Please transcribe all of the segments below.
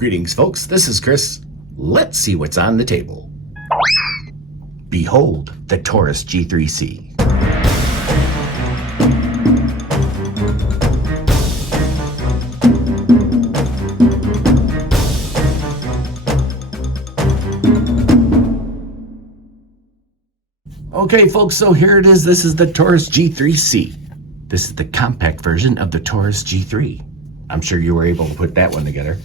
Greetings, folks. This is Chris. Let's see what's on the table. Behold the Taurus G3C. Okay, folks, so here it is. This is the Taurus G3C. This is the compact version of the Taurus G3. I'm sure you were able to put that one together.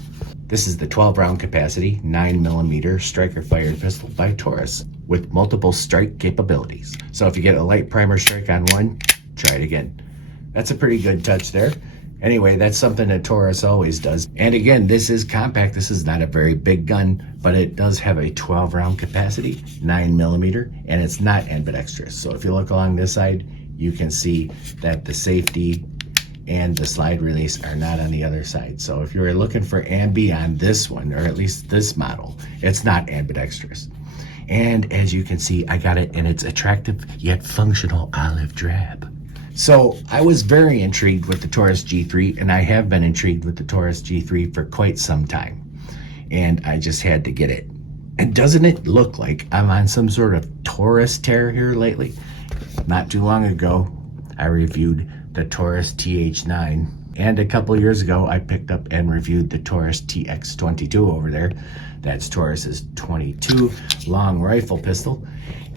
This is the 12-round capacity, 9mm striker-fired pistol by Taurus with multiple strike capabilities. So if you get a light primer strike on one, try it again. That's a pretty good touch there. Anyway, that's something that Taurus always does. And again, this is compact. This is not a very big gun, but it does have a 12-round capacity, 9mm, and it's not ambidextrous. So if you look along this side, you can see that the safety and the slide release are not on the other side. So if you're looking for ambi on this one, or at least this model, it's not ambidextrous. And as you can see, I got it in its attractive yet functional olive drab. So I was very intrigued with the Taurus G3, and I have been intrigued with the Taurus G3 for quite some time. And I just had to get it. And doesn't it look like I'm on some sort of Taurus tear here lately? Not too long ago, I reviewed the Taurus TH9, and a couple years ago I picked up and reviewed the Taurus TX22 over there. That's Taurus's 22 long rifle pistol,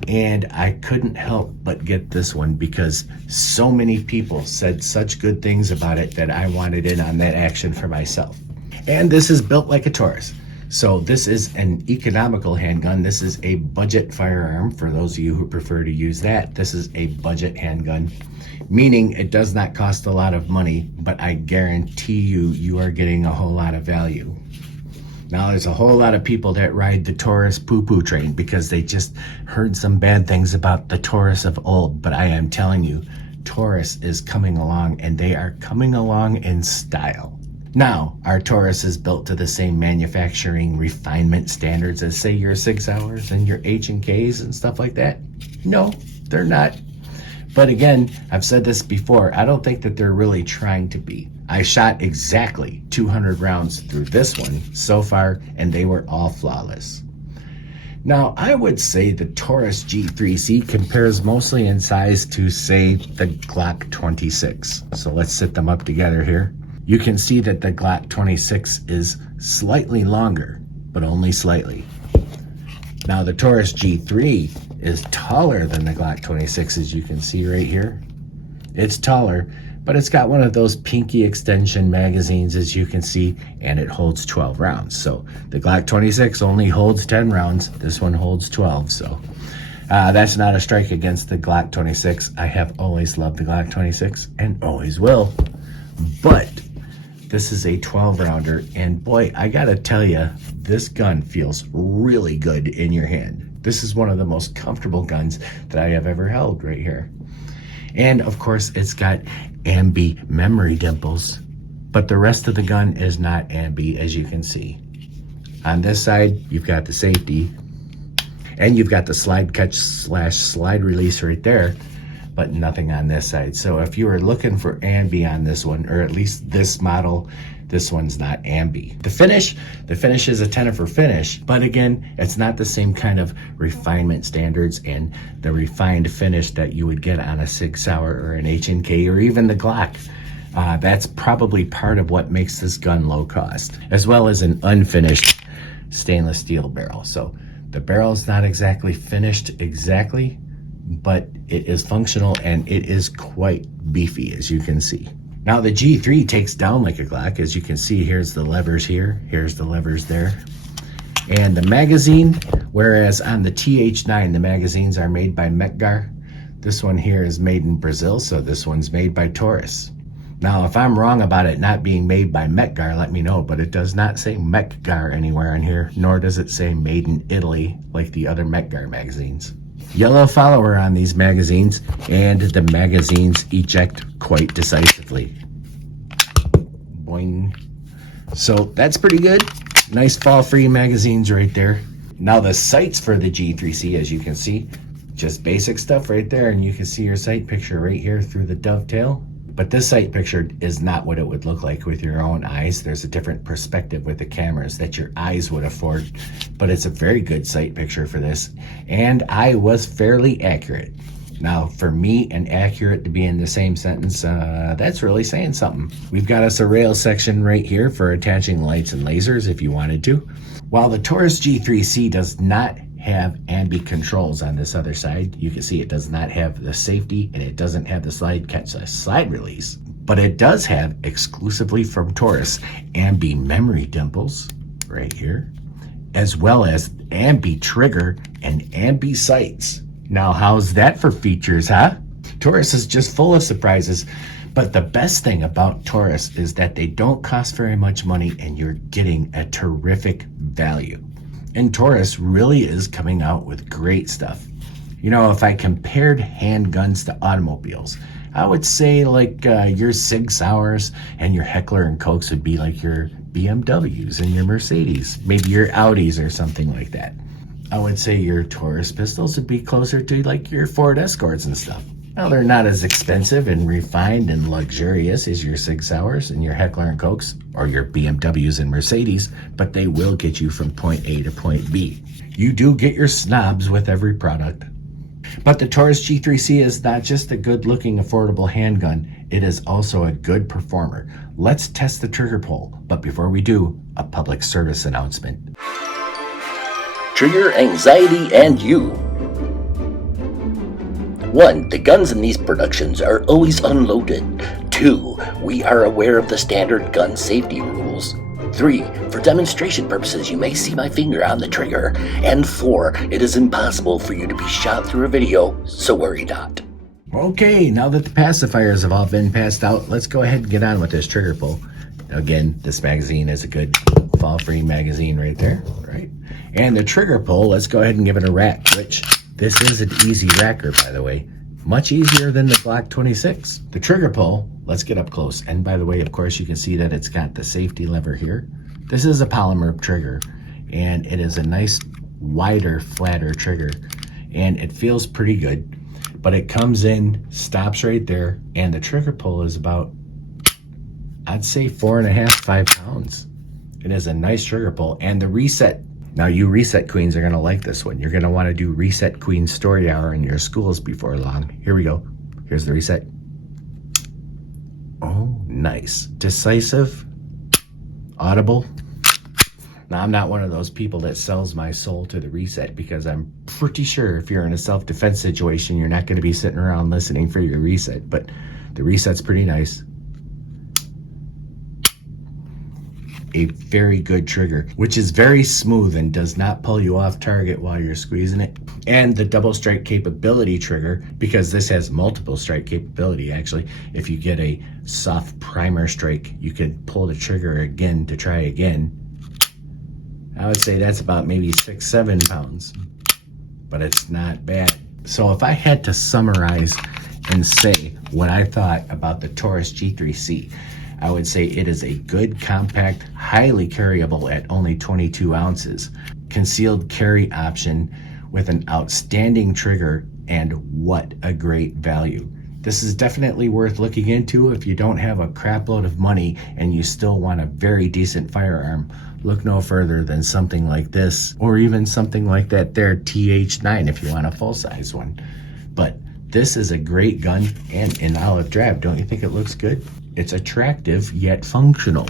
and I couldn't help but get this one because so many people said such good things about it that I wanted in on that action for myself. And this is built like a Taurus. So this is an economical handgun. This is a budget firearm. For those of you who prefer to use that, this is a budget handgun, meaning it does not cost a lot of money, but I guarantee you are getting a whole lot of value. Now, there's a whole lot of people that ride the Taurus poo-poo train because they just heard some bad things about the Taurus of old, but I am telling you, Taurus is coming along, and they are coming along in style. Now, our Taurus is built to the same manufacturing refinement standards as, say, your 6 hours and your H&Ks and stuff like that? No, they're not. But again, I've said this before, I don't think that they're really trying to be. I shot exactly 200 rounds through this one so far, and they were all flawless. Now, I would say the Taurus G3C compares mostly in size to, say, the Glock 26. So let's sit them up together here. You can see that the Glock 26 is slightly longer, but only slightly. Now the Taurus G3 is taller than the Glock 26, as you can see right here. It's taller, but it's got one of those pinky extension magazines, as you can see, and it holds 12 rounds. So the Glock 26 only holds 10 rounds. This one holds 12, so that's not a strike against the Glock 26. I have always loved the Glock 26 and always will. But this is a 12-rounder, and boy, I gotta tell you, this gun feels really good in your hand. This is one of the most comfortable guns that I have ever held right here. And of course, it's got ambi memory dimples, but the rest of the gun is not ambi, as you can see. On this side, you've got the safety, and you've got the slide catch / slide release right there, but nothing on this side. So if you were looking for ambi on this one, or at least this model, this one's not ambi. The finish is a 10 for finish, but again, it's not the same kind of refinement standards and the refined finish that you would get on a 6 Sauer or an H&K or even the Glock. That's probably part of what makes this gun low cost, as well as an unfinished stainless steel barrel. So the barrel's not exactly finished exactly, but it is functional and it is quite beefy, as you can see. Now the G3 takes down like a Glock. As you can see, here's the levers here, here's the levers there. And the magazine, whereas on the TH9, the magazines are made by Mekgar, this one here is made in Brazil, so this one's made by Taurus. Now, if I'm wrong about it not being made by Mekgar, let me know, but it does not say Mekgar anywhere on here, nor does it say made in Italy like the other Mekgar magazines. Yellow follower on these magazines, and the magazines eject quite decisively. Boing. So that's pretty good. Nice fall-free magazines right there. Now the sights for the G3C, as you can see, just basic stuff right there, and you can see your sight picture right here through the dovetail. But this sight picture is not what it would look like with your own eyes. There's a different perspective with the cameras that your eyes would afford, but it's a very good sight picture for this. And I was fairly accurate. Now, for me and accurate to be in the same sentence, that's really saying something. We've got us a rail section right here for attaching lights and lasers if you wanted to. While the Taurus G3C does not have ambi controls on this other side, you can see it does not have the safety and it doesn't have the slide release, but it does have exclusively from Taurus ambi memory dimples right here, as well as ambi trigger and ambi sights. Now, how's that for features, huh? Taurus is just full of surprises, but the best thing about Taurus is that they don't cost very much money and you're getting a terrific value. And Taurus really is coming out with great stuff. You know, if I compared handguns to automobiles, I would say like your Sig Sauers and your Heckler and Kochs would be like your BMWs and your Mercedes, maybe your Audis or something like that. I would say your Taurus pistols would be closer to like your Ford Escorts and stuff. Now, they're not as expensive and refined and luxurious as your Sig Sauers and your Heckler and Kochs or your BMWs and Mercedes, but they will get you from point A to point B. You do get your snobs with every product. But the Taurus G3C is not just a good-looking, affordable handgun, it is also a good performer. Let's test the trigger pull, but before we do, a public service announcement. Trigger anxiety and you. 1. The guns in these productions are always unloaded. 2. We are aware of the standard gun safety rules. 3. For demonstration purposes, you may see my finger on the trigger. And 4. It is impossible for you to be shot through a video, so worry not. Okay, now that the pacifiers have all been passed out, let's go ahead and get on with this trigger pull. Again, this magazine is a good fall-free magazine right there, right? And the trigger pull, let's go ahead and give it a rack, which this is an easy racker, by the way. Much easier than the Glock 26. The trigger pull, let's get up close. And by the way, of course, you can see that it's got the safety lever here. This is a polymer trigger, and it is a nice, wider, flatter trigger. And it feels pretty good, but it comes in, stops right there, and the trigger pull is about, I'd say 4.5, 5 pounds. It is a nice trigger pull. And the reset, now you reset queens are gonna like this one. You're gonna wanna do reset queen story hour in your schools before long. Here we go. Here's the reset. Oh, nice. Decisive, audible. Now, I'm not one of those people that sells my soul to the reset, because I'm pretty sure if you're in a self-defense situation, you're not gonna be sitting around listening for your reset, but the reset's pretty nice. A very good trigger, which is very smooth and does not pull you off target while you're squeezing it. And the double strike capability trigger, because this has multiple strike capability actually. If you get a soft primer strike, you could pull the trigger again to try again. I would say that's about maybe 6-7 pounds, but it's not bad. So if I had to summarize and say what I thought about the Taurus G3C, I would say it is a good, compact, highly carryable at only 22 ounces, concealed carry option with an outstanding trigger, and what a great value. This is definitely worth looking into if you don't have a crap load of money and you still want a very decent firearm. Look no further than something like this, or even something like that there TH9 if you want a full-size one. But this is a great gun, and in olive drab, don't you think it looks good? It's attractive yet functional.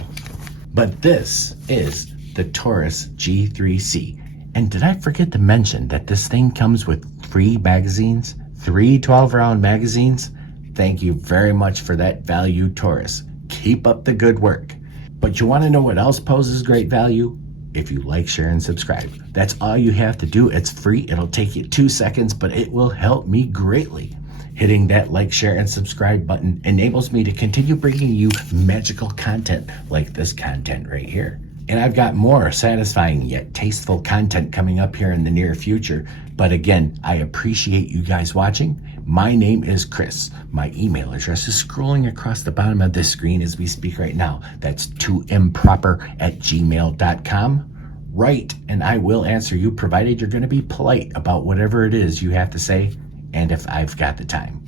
But this is the Taurus G3C. And did I forget to mention that this thing comes with free magazines? 3 12-round magazines? Thank you very much for that value, Taurus. Keep up the good work. But you want to know what else poses great value? If you like, share, and subscribe. That's all you have to do. It's free. It'll take you 2 seconds, but it will help me greatly. Hitting that like, share, and subscribe button enables me to continue bringing you magical content like this content right here. And I've got more satisfying yet tasteful content coming up here in the near future. But again, I appreciate you guys watching. My name is Chris. My email address is scrolling across the bottom of this screen as we speak right now. That's toimproper@gmail.com. Write, and I will answer you, provided you're going to be polite about whatever it is you have to say, and if I've got the time.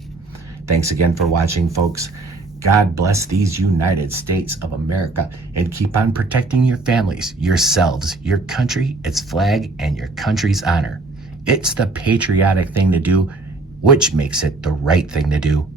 Thanks again for watching, folks. God bless these United States of America and keep on protecting your families, yourselves, your country, its flag, and your country's honor. It's the patriotic thing to do, which makes it the right thing to do